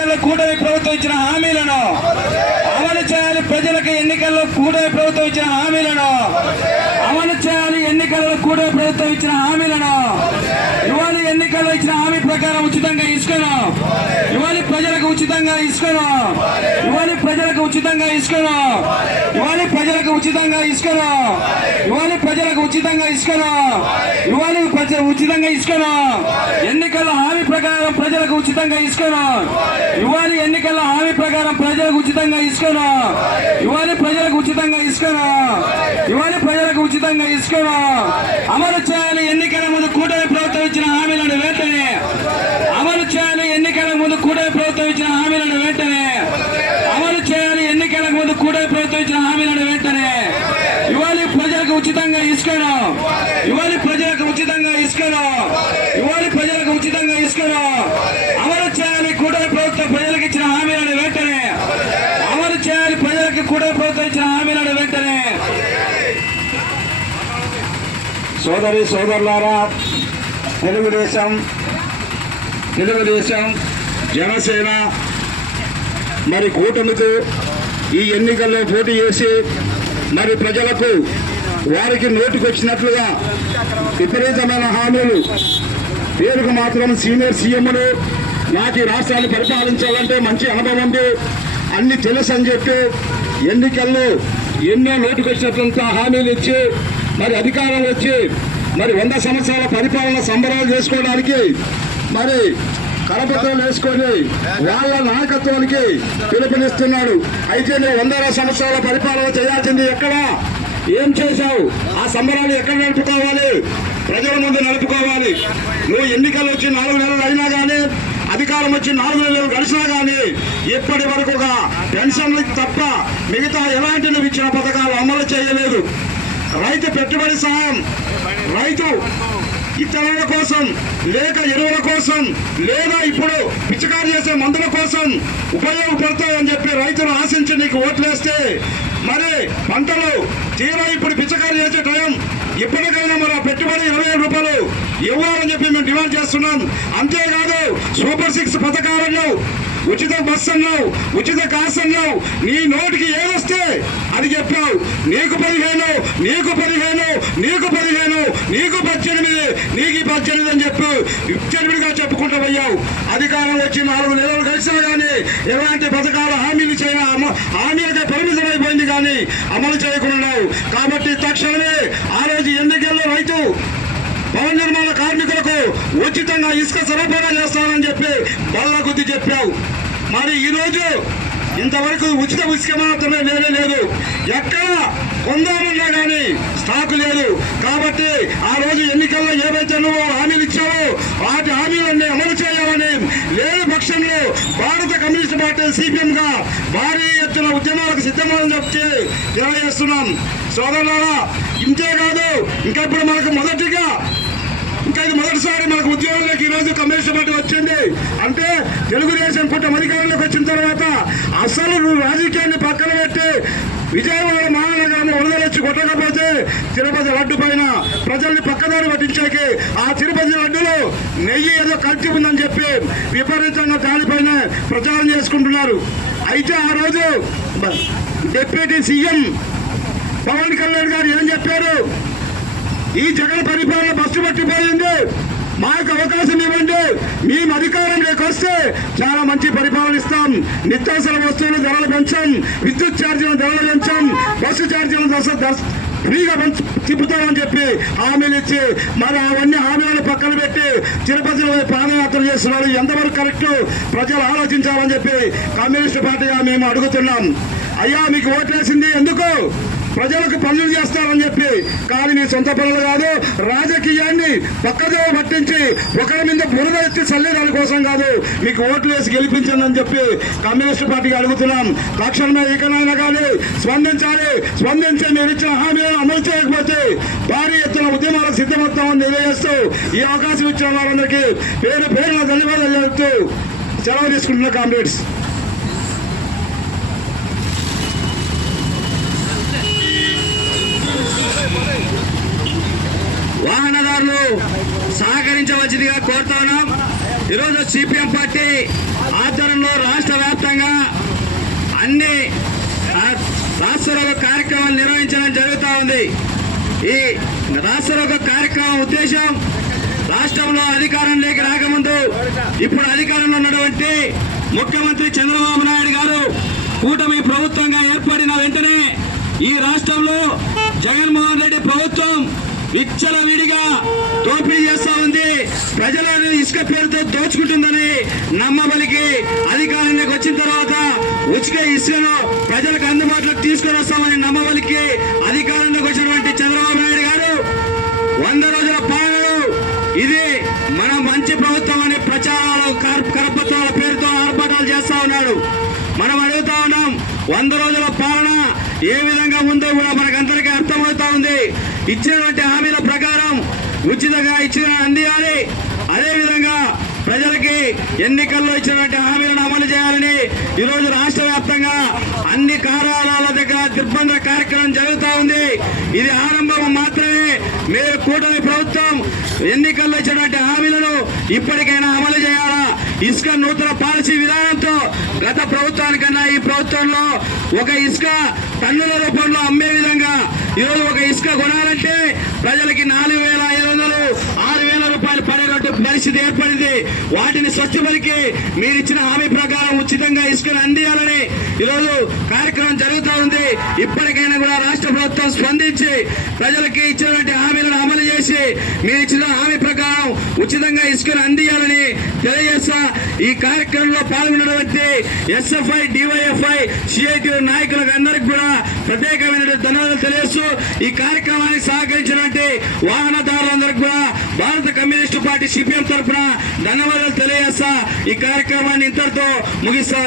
ఎన్నికల్లో కూటమి ప్రభుత్వం ఇచ్చిన హామీలను అమలు చేయాలి ప్రజలకు ఎన్నికల్లో కూటమి ప్రభుత్వం ఇచ్చిన హామీలను అమలు చేయాలి ఎన్నికల్లో కూటమి ప్రభుత్వం ఇచ్చిన హామీలను ఇవాళ ఎన్నికల్లో ఇచ్చిన హామీ ప్రకారం ఉచితంగా ఇసుకను ఉచితంగా ఇసుకను ఇవాళ ప్రజలకు ఉచితంగా ఇసుకను ఇవాళ ప్రజలకు ఉచితంగా ఇసుకను ఇవాళ ప్రజలకు ఉచితంగా ఇసుకను ఇవాళ ప్రజ- ఉచితంగా ఇసుకను ఎన్నికల హామీ ప్రకారం ప్రజలకు ఉచితంగా ఇసుకను ఇవాళ ఎన్నికల హామీ ప్రకారం ప్రజలకు ఉచితంగా ఇసుకను ఇవాళ ప్రజలకు ఉచితంగా ఇసుకను ఇవాళ ప్రజలకు ఉచితంగా ఇసుకను అమలు చేయాలి ఎన్నికల ముందు కూటమి ప్రభుత్వం ఇచ్చిన హామీలను వెంటనే అమలు చేయాలి ఎన్నికల ముందు కూటమి ప్రభుత్వం ఇచ్చిన హామీలను వెంటనే అమలు చేయాలి ఎన్నికల ముందు కూటమి ప్రభుత్వం ఇచ్చిన హామీలను వెంటనే ఇవాళ ప్రజలకు ఉచితంగా ఇసుకను ఇవాళ ప్రజలకు ఉచితంగా ఇసుకను ఇవాళ ప్రజలకు ఉచితంగా ఇసుకను అమలు చేయాలి కూటమి ప్రభుత్వం ప్రజలకు ఇచ్చిన హామీలను వెంటనే. అమలు చేయాలి ప్రజలకు కూటమి ప్రభుత్వం ఇచ్చిన హామీలను వెంటనే. సోదరి సోదరులారా తెలుగుదేశం తెలుగుదేశం జనసేన మరి కూటమికు ఈ ఎన్నికల్లో పోటీ చేసి మరి ప్రజలకు వారికి నోటికొచ్చినట్లుగా విపరీతమైన హామీలు. పేరుకు మాత్రం సీనియర్ సీఎంలు నాకు ఈ రాష్ట్రాన్ని పరిపాలించాలంటే మంచి అనుభవం ఉంది. అన్ని తెలుసు అని చెప్పి ఎన్నికల్లో ఎన్నో నోటికొచ్చినట్లంత హామీలు ఇచ్చి మరి అధికారం వచ్చి మరి వంద సంవత్సరాల పరిపాలన సంబరాలు చేసుకోవడానికి మరి కరపత్రం వేసుకొని వాళ్ళ నాయకత్వానికి పిలుపునిస్తున్నాడు. అయితే నువ్వు వందల సంవత్సరాల పరిపాలన చేయాల్సింది ఎక్కడ? ఏం చేశావు? ఆ సంబరాలు ఎక్కడ నడుపుకోవాలి? ప్రజల ముందు నడుపుకోవాలి. నువ్వు ఎన్నికలు వచ్చి నాలుగు నెలలు అయినా కానీ అధికారం వచ్చి నాలుగు నెలలు గడిచినా కానీ ఇప్పటి వరకు పెన్షన్లు తప్ప మిగతా ఎలాంటి నువ్వు ఇచ్చిన పథకాలు అమలు చేయలేదు. రైతు పెట్టుబడి సాయం. రైతు ఇతరుల కోసం లేక ఎరువుల కోసం లేదా ఇప్పుడు పిచ్చకారు చేసే మందుల కోసం ఉపయోగపడతాయని చెప్పి రైతులు ఆశించి నీకు ఓట్లేస్తే మరి పంటలు తీరా ఇప్పుడు పిచ్చకారు చేసే టైం. ఇప్పటికైనా మరి ఆ పెట్టుబడి ఇరవై రూపాయలు ఇవ్వాలని చెప్పి మేము డిమాండ్ చేస్తున్నాం. అంతేకాదు సూపర్ సిక్స్ పథకాలను ఉచిత బస్సు అన్నావు ఉచిత కాస్ అన్నావు నీ నోటికి ఏదొస్తే అది చెప్పావు. నీకు పదిహేను నీకు పదిహేను నీకు పదిహేను నీకు పద్దెనిమిది నీకు పద్దెనిమిది అని చెప్పు. విచ్చలవిడిగా అధికారం వచ్చి నాలుగు నెలలు కలిసినా కానీ ఎలాంటి పథకాలు హామీలు చేయ హామీలకే పరిమితం అయిపోయింది కానీ అమలు చేయకుండా కాబట్టి తక్షణమే ఆ రోజు ఎన్నికల్లో రైతు భవన నిర్మాణ కార్మికులకు ఉచితంగా ఇసుక సరఫరా చేస్తానని చెప్పి బల్ల గుద్ది చెప్పావు. మరి ఈ రోజు ఇంతవరకు ఉచిత ఇసుక మాత్రమే లేనే లేదు. ఎక్కడ కొందామన్నా కానీ స్టాక్ లేదు. కాబట్టి ఆ రోజు ఎన్నికల్లో ఏవైతే నువ్వు హామీలు ఇచ్చావో వాటి హామీలన్నీ అమలు చేయాలని లేని పక్షంలో భారత కమ్యూనిస్ట్ పార్టీ సిపిఎం గా భారీ ఎత్తున ఉద్యమాలకు సిద్ధమని చెప్పి తెలియజేస్తున్నాం. సోదరులారా ఇంతేకాదు ఇంకా ఇప్పుడు మనకు మొదటిగా ఇంకా ఇది మొదటిసారి మనకు ఉద్యోగంలోకి ఈ రోజు కమ్యూనిస్ట్ పార్టీ వచ్చింది. అంటే తెలుగుదేశం కూటమి అధికారంలోకి వచ్చిన తర్వాత అసలు నువ్వు రాజకీయాన్ని పక్కన పెట్టి విజయవాడ మహానగరం వరదలొచ్చి కొట్టకపోతే తిరుపతి లడ్డు పైన ప్రజల్ని పక్కదారి పట్టించాకి ఆ తిరుపతి లడ్డులో నెయ్యి ఏదో కల్తీ ఉందని చెప్పి విపరీతంగా దానిపైన ప్రచారం చేసుకుంటున్నారు. అయితే ఆ రోజు డిప్యూటీ సీఎం పవన్ కళ్యాణ్ గారు ఏం చెప్పారు? ఈ జగన్ పరిపాలన బస్సు పట్టిపోయింది. మాకు అవకాశం ఇవ్వండి. మేము అధికారంలోకి వస్తే చాలా మంచి పరిపాలన ఇస్తాం. నిత్యావసర వస్తువుల ధరలు పెంచాం. విద్యుత్ ఛార్జీల ధరలు పెంచాం. బస్సు ఛార్జీల దశ ఫ్రీగా తిప్పుతామని చెప్పి హామీలు ఇచ్చి మరి అవన్నీ హామీలను పక్కన పెట్టి తిరుపతిలో పాదయాత్ర చేస్తున్నారు. ఎంతవరకు కరెక్ట్? ప్రజలు ఆలోచించాలని చెప్పి కమ్యూనిస్ట్ పార్టీగా మేము అడుగుతున్నాం. అయ్యా మీకు ఓట్లేసింది ఎందుకు? ప్రజలకు పనులు చేస్తారని చెప్పి. కానీ మీ సొంత పనులు కాదు రాజకీయాన్ని పక్కదో పట్టించి ఒకరి మీద బురద ఎత్తి చల్లే దానికోసం కాదు మీకు ఓట్లు వేసి గెలిపించండి అని చెప్పి కమ్యూనిస్ట్ పార్టీకి అడుగుతున్నాం. తక్షణమే ఇకనైనా కానీ స్పందించాలి. స్పందించి మీరు ఇచ్చిన హామీలను అమలు చేయకపోతే భారీ ఎత్తున ఉద్యమాలకు సిద్ధమవుతామని తెలియజేస్తూ ఈ అవకాశం ఇచ్చిన వారందరికీ పేరు పేరున ధన్యవాదాలు చెప్తూ సెలవు తీసుకుంటున్న కామ్రేడ్స్. వాహనదారులు సహకరించవలసిందిగా కోరుతా ఉన్నాం. ఈరోజు సిపిఎం పార్టీ ఆధ్వర్యంలో రాష్ట్ర వ్యాప్తంగా అన్ని ఆ, కార్యక్రమాలు నిర్వహించడం జరుగుతూ ఉంది. ఈ రాష్ట్రాల కార్యక్రమం ఉద్దేశం రాష్ట్రంలో అధికారంలోకి రాకముందు ఇప్పుడు అధికారంలో ఉన్నటువంటి ముఖ్యమంత్రి చంద్రబాబు నాయుడు గారు కూటమి ప్రభుత్వంగా ఏర్పడిన వెంటనే ఈ రాష్ట్రంలో జగన్మోహన్ రెడ్డి ప్రభుత్వం విచ్చల విడిగా దోపిడీ చేస్తా ఉంది. ప్రజలను ఇసుక పేరుతో దోచుకుంటుందని నమ్మబలికి అధికారంలోకి వచ్చిన తర్వాత ఉచిత ఇసుకను ప్రజలకు అందుబాటులోకి తీసుకొని వస్తామని నమ్మబలికి అధికారంలోకి వచ్చినటువంటి చంద్రబాబు నాయుడు గారు వంద రోజుల పాలనలు ఇది మన మంచి ప్రభుత్వం అనే ప్రచారాలు కరపత్రాల పేరుతో ఆర్భాటాలు చేస్తా ఉన్నాడు. మనం అడుగుతా ఉన్నాం వంద రోజుల పాలన ఏ విధంగా ఉందో కూడా మనకందరికీ అర్థమవుతా ఉంది ఇచ్చినటువంటి హామీల ప్రకారం ఉచితంగా ఇచ్చిన అందియాలి. అదేవిధంగా ప్రజలకి ఎన్నికల్లో ఇచ్చినటువంటి హామీలను అమలు చేయాలని ఈరోజు రాష్ట్ర వ్యాప్తంగా అన్ని కార్యాలయాల దగ్గర దిగ్బంధ కార్యక్రమం జరుగుతూ ఉంది. ఇది ఆరంభం మాత్రమే. మీరు కూటమి ప్రభుత్వం ఎన్నికల్లో ఇచ్చినటువంటి హామీలను ఇప్పటికైనా అమలు చేయాలా? ఇసుక నూతన పాలసీ విధానంతో గత ప్రభుత్వానికన్నా ఈ ప్రభుత్వంలో ఒక ఇసుక టన్నుల రూపంలో అమ్మే విధంగా ఈరోజు ఒక ఇసుక కొనాలంటే ప్రజలకి నాలుగు వేల ఐదు వందలు ఆరు వేల రూపాయలు పడేటట్టు పరిస్థితి ఏర్పడింది. వాటిని స్వచ్ఛపరికి మీరు ఇచ్చిన హామీ ప్రకారం ఉచితంగా ఇసుకను అందియాలని ఈరోజు కార్యక్రమం జరుగుతూ ఉంది. ఇప్పటికైనా కూడా రాష్ట్ర ప్రభుత్వం స్పందించి ప్రజలకి ఇచ్చినటువంటి హామీలను అమలు చేసి మీరు ఇచ్చిన హామీ ప్రకారం ఉచితంగా ఇసుకను అందియాలని తెలియజేస్తా. ఈ కార్యక్రమంలో పాల్గొన్నటువంటి ఎస్ఎఫ్ఐ డివైఎఫ్ఐ సిఐటి నాయకులకు అందరికి కూడా ప్రత్యేకమైన ధన్యవాదాలు తెలియజేస్తూ ఈ కార్యక్రమానికి సహకరించినటువంటి వాహనదారులందరికీ కూడా భారత కమ్యూనిస్టు పార్టీ సిపిఎం తరఫున ధన్యవాదాలు తెలియజేస్తా. ఈ కార్యక్రమాన్ని ఇంతటితో ముగిస్తా